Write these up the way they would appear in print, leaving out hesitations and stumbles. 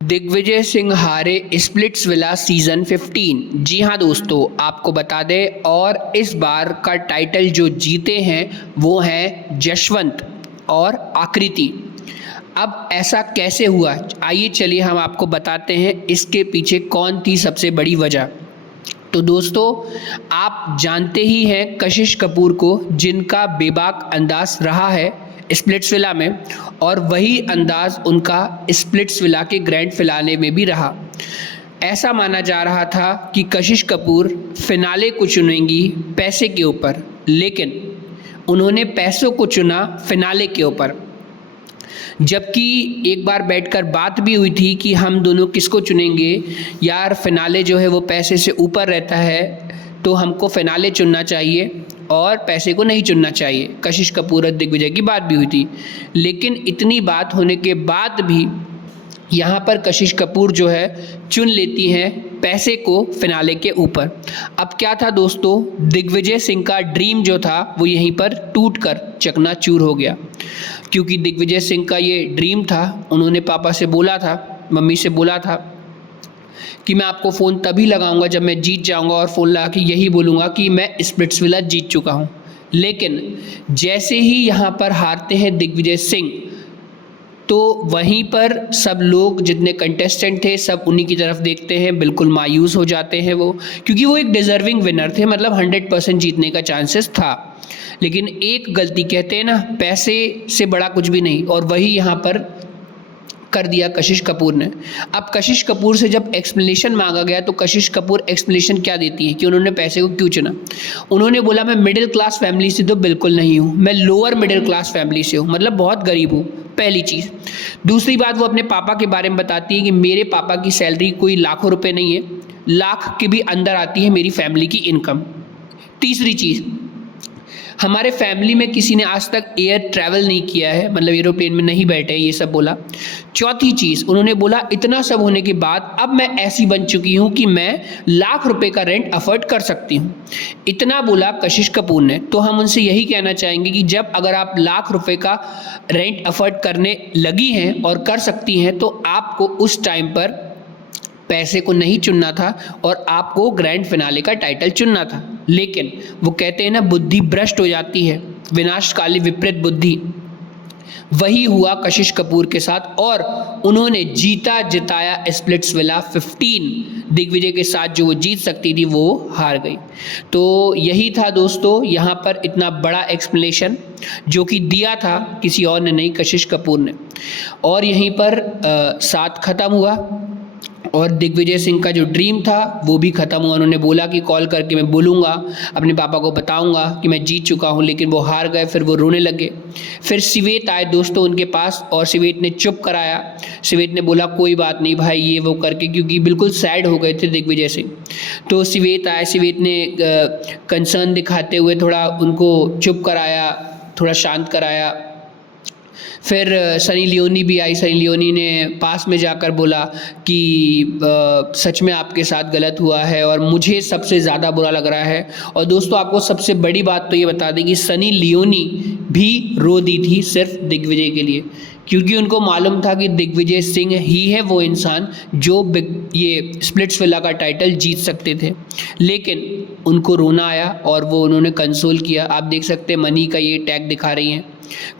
दिग्विजय सिंह हारे Splitsvilla season 15। जी हाँ दोस्तों, आपको बता दें, और इस बार का टाइटल जो जीते हैं वो हैं जशवंत और आकृति। अब ऐसा कैसे हुआ, आइए चलिए हम आपको बताते हैं इसके पीछे कौन थी सबसे बड़ी वजह। तो दोस्तों, आप जानते ही हैं कशिश कपूर को, जिनका बेबाक अंदाज रहा है स्प्लिट्सविला में, और वही अंदाज उनका स्प्लिट्सविला के ग्रैंड फिनाले में भी रहा। ऐसा माना जा रहा था कि कशिश कपूर फिनाले को चुनेंगी पैसे के ऊपर, लेकिन उन्होंने पैसों को चुना फिनाले के ऊपर। जबकि एक बार बैठकर बात भी हुई थी कि हम दोनों किसको चुनेंगे, यार फिनाले जो है वो पैसे से ऊपर रहता है, तो हमको फिनाले चुनना चाहिए और पैसे को नहीं चुनना चाहिए। कशिश कपूर और दिग्विजय की बात भी हुई थी, लेकिन इतनी बात होने के बाद भी यहाँ पर कशिश कपूर जो है चुन लेती हैं पैसे को फिनाले के ऊपर। अब क्या था दोस्तों, दिग्विजय सिंह का ड्रीम जो था वो यहीं पर टूटकर चकनाचूर हो गया, क्योंकि दिग्विजय सिंह का ये ड्रीम था। उन्होंने पापा से बोला था, मम्मी से बोला था कि मैं आपको फ़ोन तभी लगाऊंगा जब मैं जीत जाऊंगा, और फ़ोन लगा के यही बोलूँगा कि मैं स्प्लिट्सविला जीत चुका हूँ। लेकिन जैसे ही यहाँ पर हारते हैं दिग्विजय सिंह, तो वहीं पर सब लोग, जितने कंटेस्टेंट थे, सब उन्हीं की तरफ देखते हैं, बिल्कुल मायूस हो जाते हैं वो, क्योंकि वो एक डिज़र्विंग विनर थे, मतलब 100% जीतने का चांसेस था। लेकिन एक गलती, कहते हैं ना, पैसे से बड़ा कुछ भी नहीं, और वही यहाँ पर कर दिया कशिश कपूर ने। अब कशिश कपूर से जब एक्सप्लेनेशन मांगा गया, तो कशिश कपूर एक्सप्लेनेशन क्या देती है कि उन्होंने पैसे को क्यों चुना। उन्होंने बोला, मैं मिडिल क्लास फैमिली से तो बिल्कुल नहीं हूँ, मैं लोअर मिडिल क्लास फैमिली से हूँ, मतलब बहुत गरीब हूँ, पहली चीज़। दूसरी बात, वो अपने पापा के बारे में बताती है कि मेरे पापा की सैलरी कोई लाखों रुपए नहीं है, लाख के भी अंदर आती है मेरी फैमिली की इनकम। तीसरी चीज़, हमारे फैमिली में किसी ने आज तक एयर ट्रैवल नहीं किया है, मतलब एरोप्लेन में नहीं बैठे, ये सब बोला। चौथी चीज़, उन्होंने बोला, इतना सब होने के बाद अब मैं ऐसी बन चुकी हूँ कि मैं लाख रुपए का रेंट अफोर्ड कर सकती हूँ। इतना बोला कशिश कपूर ने। तो हम उनसे यही कहना चाहेंगे कि जब अगर आप लाख रुपए का रेंट अफोर्ड करने लगी हैं और कर सकती हैं, तो आपको उस टाइम पर पैसे को नहीं चुनना था और आपको ग्रैंड फिनाले का टाइटल चुनना था। लेकिन वो कहते हैं ना, बुद्धि भ्रष्ट हो जाती है, विनाशकाली विपरीत बुद्धि। वही हुआ कशिश कपूर के साथ, और उन्होंने जीता जिताया स्प्लिट्सविला 15। दिग्विजय के साथ जो वो जीत सकती थी वो हार गई। तो यही था दोस्तों, यहाँ पर इतना बड़ा एक्सप्लेनेशन जो कि दिया था किसी और ने नहीं, कशिश कपूर ने। और यहीं पर साथ ख़त्म हुआ, और दिग्विजय सिंह का जो ड्रीम था वो भी ख़त्म हुआ। उन्होंने बोला कि कॉल करके मैं बोलूँगा, अपने पापा को बताऊँगा कि मैं जीत चुका हूँ, लेकिन वो हार गए। फिर वो रोने लगे। फिर सिवेत आए दोस्तों उनके पास, और सिवेत ने चुप कराया। सिवेत ने बोला, कोई बात नहीं भाई, ये वो करके, क्योंकि बिल्कुल सैड हो गए थे दिग्विजय सिंह। तो सिवेत आए, सिवेत ने कंसर्न दिखाते हुए थोड़ा उनको चुप कराया, थोड़ा शांत कराया। फिर सनी लियोनी भी आई। सनी लियोनी ने पास में जाकर बोला कि सच में आपके साथ गलत हुआ है और मुझे सबसे ज़्यादा बुरा लग रहा है। और दोस्तों, आपको सबसे बड़ी बात तो ये बता दें कि सनी लियोनी भी रो दी थी सिर्फ दिग्विजय के लिए, क्योंकि उनको मालूम था कि दिग्विजय सिंह ही है वो इंसान जो ये स्प्लिट्सविला का टाइटल जीत सकते थे। लेकिन उनको रोना आया और वो उन्होंने कंसोल किया। आप देख सकते हैं मनी का ये टैग दिखा रही हैं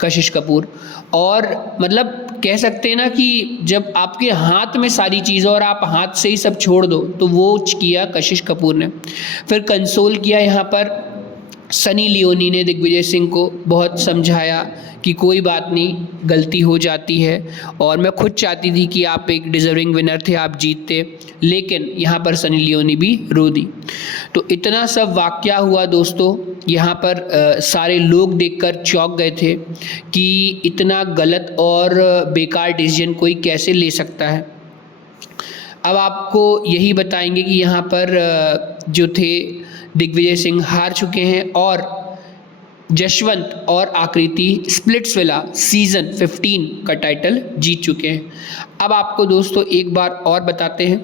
कशिश कपूर। और मतलब कह सकते हैं ना कि जब आपके हाथ में सारी चीज़ें और आप हाथ से ही सब छोड़ दो, तो वो किया कशिश कपूर ने। फिर कंसोल किया यहाँ पर सनी लियोनी ने दिग्विजय सिंह को, बहुत समझाया कि कोई बात नहीं, गलती हो जाती है, और मैं खुद चाहती थी कि आप एक डिज़र्विंग विनर थे, आप जीतते। लेकिन यहाँ पर सनी लियोनी भी रो दी। तो इतना सब वाक़या हुआ दोस्तों, यहाँ पर सारे लोग देखकर चौंक गए थे कि इतना गलत और बेकार डिसीजन कोई कैसे ले सकता है। अब आपको यही बताएंगे कि यहाँ पर जो थे दिग्विजय सिंह हार चुके हैं, और जशवंत और आकृति स्प्लिट्सविला सीज़न 15 का टाइटल जीत चुके हैं। अब आपको दोस्तों एक बार और बताते हैं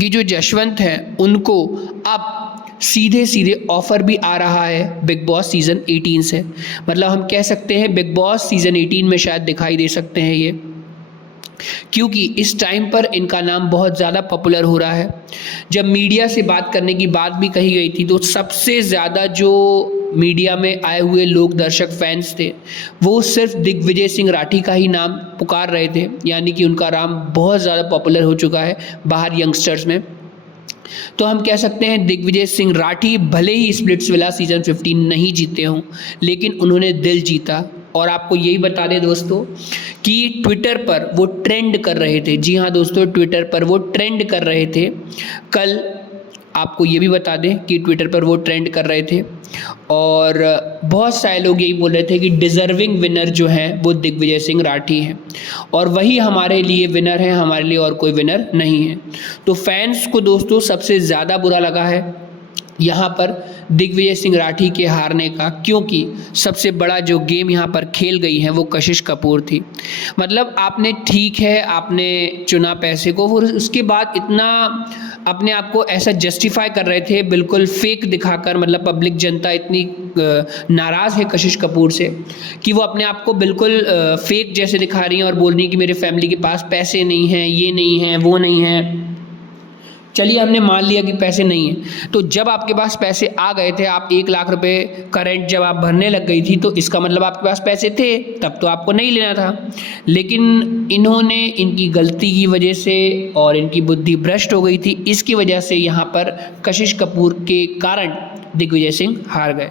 कि जो जशवंत हैं उनको अब सीधे सीधे ऑफ़र भी आ रहा है बिग बॉस सीज़न 18 से। मतलब हम कह सकते हैं बिग बॉस सीज़न 18 में शायद दिखाई दे सकते हैं ये। क्योंकि इस टाइम पर इनका नाम बहुत ज़्यादा पॉपुलर हो रहा है। जब मीडिया से बात करने की बात भी कही गई थी तो सबसे ज़्यादा जो मीडिया में आए हुए लोग दर्शक फैंस थे वो सिर्फ दिग्विजय सिंह राठी का ही नाम पुकार रहे थे, यानी कि उनका नाम बहुत ज़्यादा पॉपुलर हो चुका है बाहर यंगस्टर्स में। तो हम कह सकते हैं दिग्विजय सिंह राठी भले ही स्प्लिट्सविला सीज़न 15 नहीं जीते हों, लेकिन उन्होंने दिल जीता। और आपको यही बता दें दोस्तों कि ट्विटर पर वो ट्रेंड कर रहे थे। जी हाँ दोस्तों, ट्विटर पर वो ट्रेंड कर रहे थे। कल आपको ये भी बता दें कि ट्विटर पर वो ट्रेंड कर रहे थे और बहुत सारे लोग यही बोल रहे थे कि डिज़र्विंग विनर जो हैं वो दिग्विजय सिंह राठी हैं और वही हमारे लिए विनर हैं, हमारे लिए और कोई विनर नहीं है। तो फैंस को दोस्तों सबसे ज़्यादा बुरा लगा है यहाँ पर दिग्विजय सिंह राठी के हारने का, क्योंकि सबसे बड़ा जो गेम यहाँ पर खेल गई है वो कशिश कपूर थी। मतलब आपने ठीक है, आपने चुना पैसे को, और उसके बाद इतना अपने आप को ऐसा जस्टिफाई कर रहे थे बिल्कुल फेक दिखाकर। मतलब पब्लिक जनता इतनी नाराज़ है कशिश कपूर से कि वो अपने आप को बिल्कुल फेक जैसे दिखा रही हैं और बोल रही हैं कि मेरे फैमिली के पास पैसे नहीं हैं, ये नहीं है, वो नहीं है। चलिए हमने मान लिया कि पैसे नहीं हैं, तो जब आपके पास पैसे आ गए थे, आप 1 लाख रुपए का रेंट जब आप भरने लग गई थी, तो इसका मतलब आपके पास पैसे थे, तब तो आपको नहीं लेना था। लेकिन इन्होंने इनकी गलती की वजह से और इनकी बुद्धि भ्रष्ट हो गई थी, इसकी वजह से यहाँ पर कशिश कपूर के कारण दिग्विजय सिंह हार गए।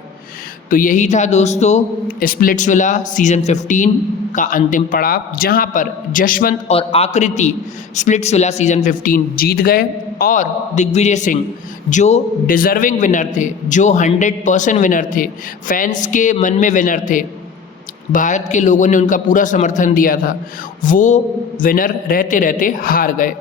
तो यही था दोस्तों स्प्लिट्सविला सीज़न 15 का अंतिम पड़ाव, जहां पर जशवंत और आकृति स्प्लिट्सविला सीज़न 15 जीत गए और दिग्विजय सिंह जो डिज़र्विंग विनर थे, जो 100% विनर थे, फैंस के मन में विनर थे, भारत के लोगों ने उनका पूरा समर्थन दिया था, वो विनर रहते रहते हार गए।